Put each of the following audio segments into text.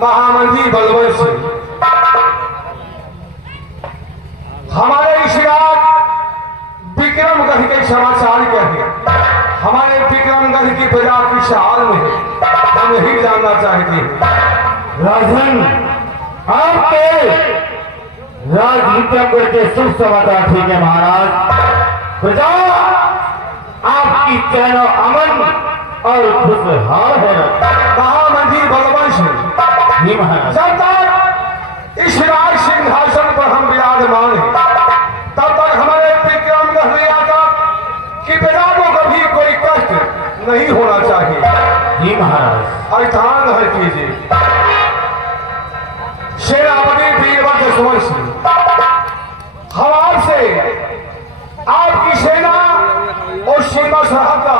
महामंत्री बलवंत सिंह हमारे ऋषिराज विक्रमगढ़ के समाचार क्या है? हमारे विक्रमगढ़ की प्रजा किस हाल में है, हम यही जानना चाहते हैं। राजन, आपके राज विक्रमगढ़ के शुभ समाचार ठीक है महाराज। प्रजा आपकी चैन अमन और खुशहाल है। महामंत्री बलवंत सिंह जी महाराज, जब तक इस राज सिंहासन पर हम विराजमान हैं, तब तक हमारे विक्रमगढ़ की प्रजा को कभी कोई कष्ट नहीं होना चाहिए। जी महाराज, अर्थान है कीजिए। सेनापति वीरभद्र सुमन सिंह, हम आपसे आपकी सेना और सीमा सरहद का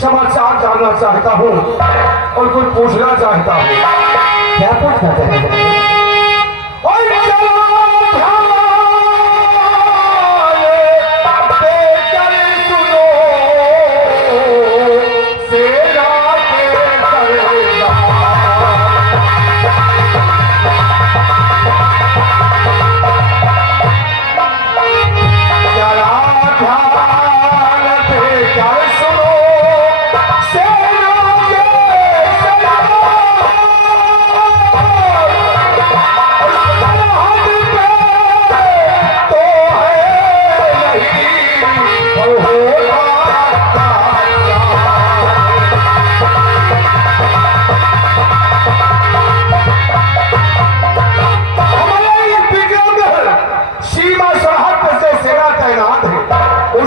समाचार जानना चाहता हूँ और कुछ पूछना चाहता हूँ। क्या पूछना चाहते हैं?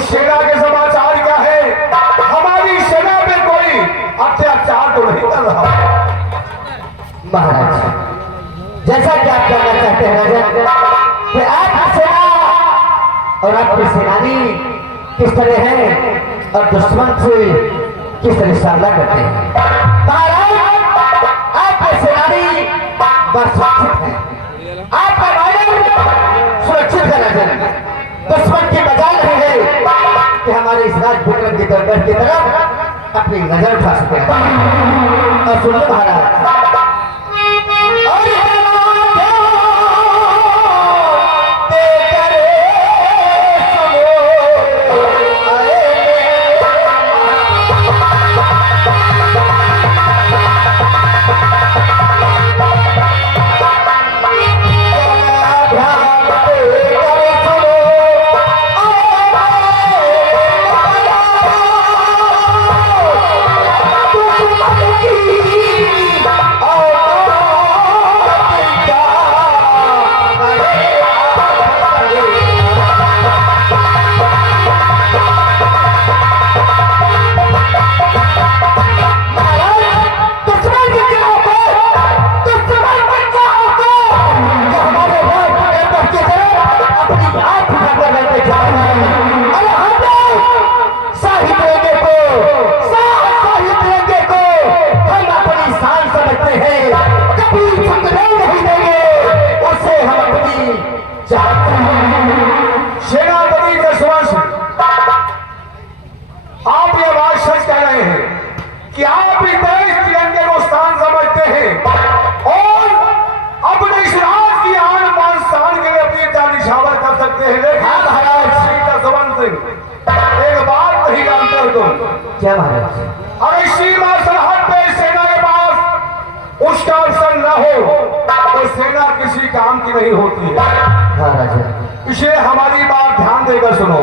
सेना के समाचार क्या है? हमारी सेना पे कोई अत्याचार तो नहीं कर रहा? महाराज, जैसा कि आप जानना चाहते हैं राजा कि आपकी सेना और आपके सेनानी किस तरह हैं और दुश्मन से किस तरह सामना करते हैं। महाराज, आपके सेनानी बस सुरक्षित है, आपका राजा सुरक्षित है राजा। दुश्मन की मजाल नहीं है कि हमारे इस राज विक्रम की तरफ अपनी नजर उठा सके। और सुन लो महाराज, सेनापति जसवंत सिंह, आप ये बात सच कह रहे हैं कि आप भी देश तिरंगे को स्थान समझते हैं और अपने इस राज की आन बान स्थान के लिए अपनी जान निछावर कर सकते हैं। लेकिन जसवंत सिंह, एक बात नहीं जानते हो तुम? क्या महाराज? अरे सीमा सरहद पे सेना के पास उसका अवसर न हो तो सेना किसी काम की नहीं होती है। हाँ राजा, इसे हमारी बात ध्यान देकर सुनो।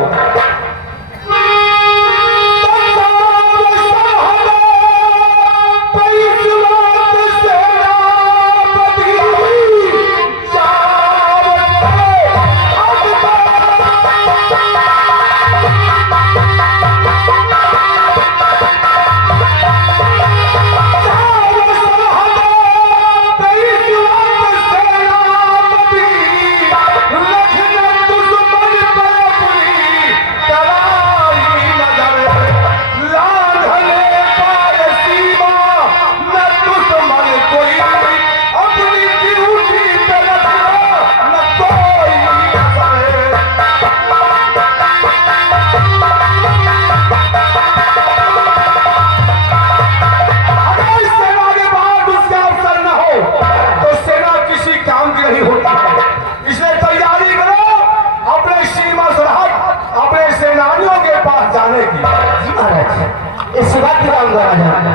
इस बात की गाऊंगा राजा।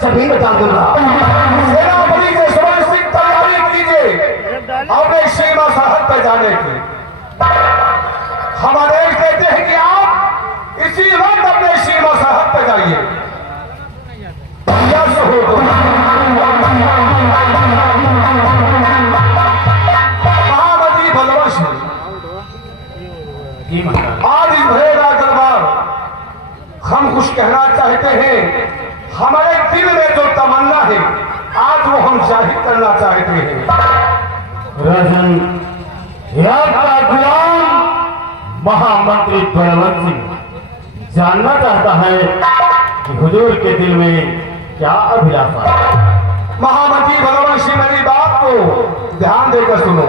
सभी बता दूंगा। सेनापति के सुनिश्चित तैयारी कीजिए अपने सीमा सरहद पर जाने की। हम आदेश देते हैं कि आप इसी वक्त अपने सीमा सरहद पर जाइए। यश हो तो महामती बलवश आज इस भरेगा दरबार हम कुछ कहना चाहते हैं। हमारे दिल में जो तमन्ना है आज वो हम जाहिर करना चाहते हैं। राजन, आपका गुलाम महामंत्री बलवंत सिंह जानना चाहता है कि हुजूर के दिल में क्या अभिलाषा है। महामंत्री बलवंत सिंह मेरी बात को ध्यान देकर सुनो।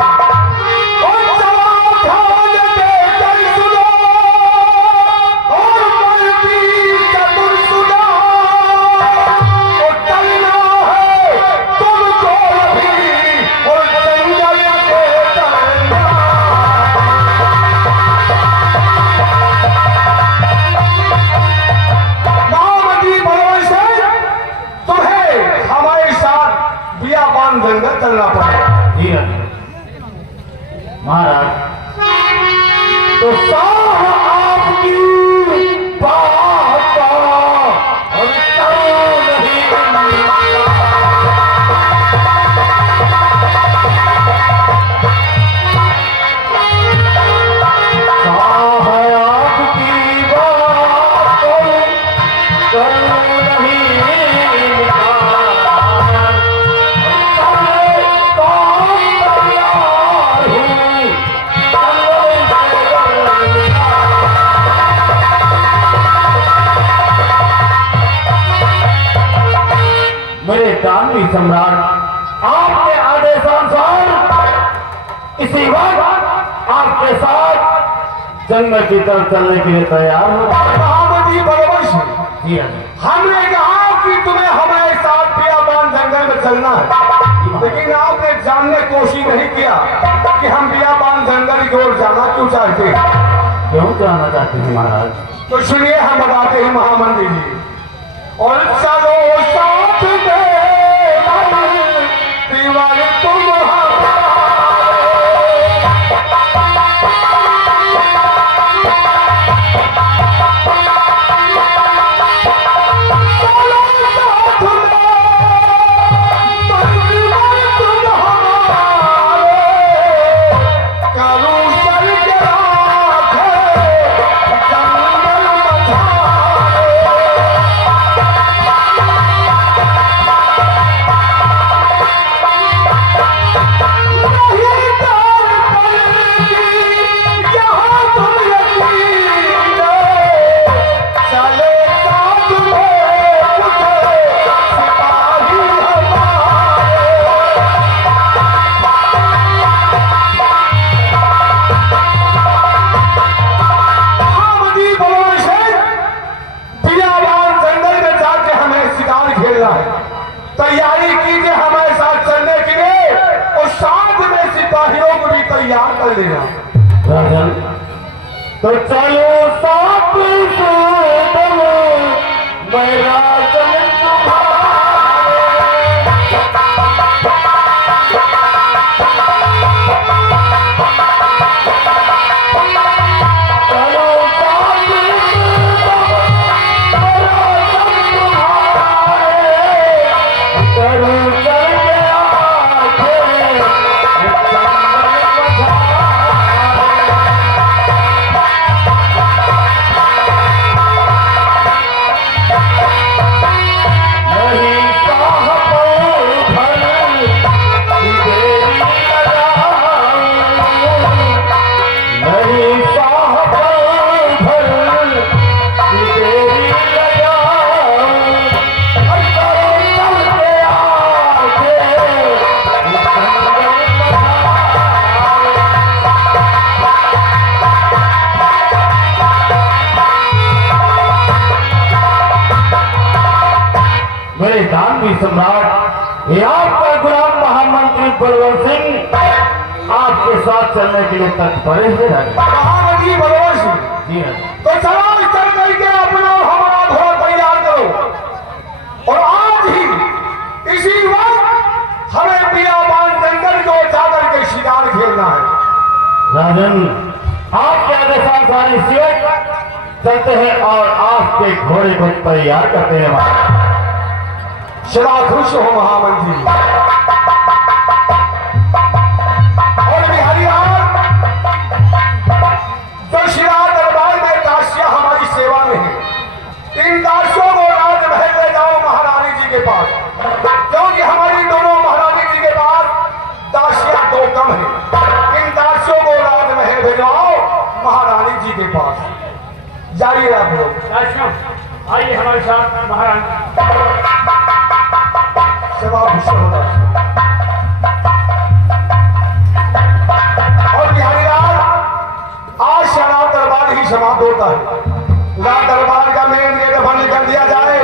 जंगल चलना पड़ेगा। महाराज, तो आपकी बात का दानवी सम्राट आपके आदेशानुसार इसी वक्त आपके साथ जंगल की तरफ चलने के लिए तैयार हो। महामती बलवंत सिंह, हमने कहा कि तुम्हें हमारे साथ बियाबान जंगल में चलना है, लेकिन आपने जानने की कोशिश नहीं किया कि हम बियाबान जंगल की ओर जाना क्यों चाहते हैं। क्यों जाना चाहते हैं महाराज? तो सुनिए, हम बताते हैं महामंत्री जी। और चलो साथ में दीवार तुम तैयारी कीजिए हमारे साथ चलने के लिए, और साथ में सिपाहियों को भी तैयार कर लेना। राजन, तो चलो साथ मैं राजन सम्राट ये आपका गुलाम महामंत्री बलवंत सिंह आपके साथ चलने के लिए तत्पर है महामंत्री बलवंत सिंह, जी हाँ। तो चलो चल करके अपना हमारा घोड़ा तैयार करो और आज ही इसी वक्त हमें बियाबान जंगल को जाकर के शिकार खेलना है। राजन आपके आदेशानुसार इसी वक्त चलते हैं और आपके घोड़े को तैयार करते हैं। सदा खुश हो महामंत्री। और बिहारी लाल, जो शिरा दरबार में दासियां हमारी सेवा में है, इन दासियों को राजमहल ले जाओ महारानी जी के पास, क्योंकि हमारी दोनों महारानी जी के पास दासियां दो कम है। इन दासियों को राजमहल भेजाओ महारानी जी के पास। जाइए आप लोग, आइए हमारे साथ महाराज। सेवा खुश होगा। और बिहारी लाल, आज शराब दरबार ही समाप्त होता है। लाल दरबार का मेन गेट बंद कर दिया जाए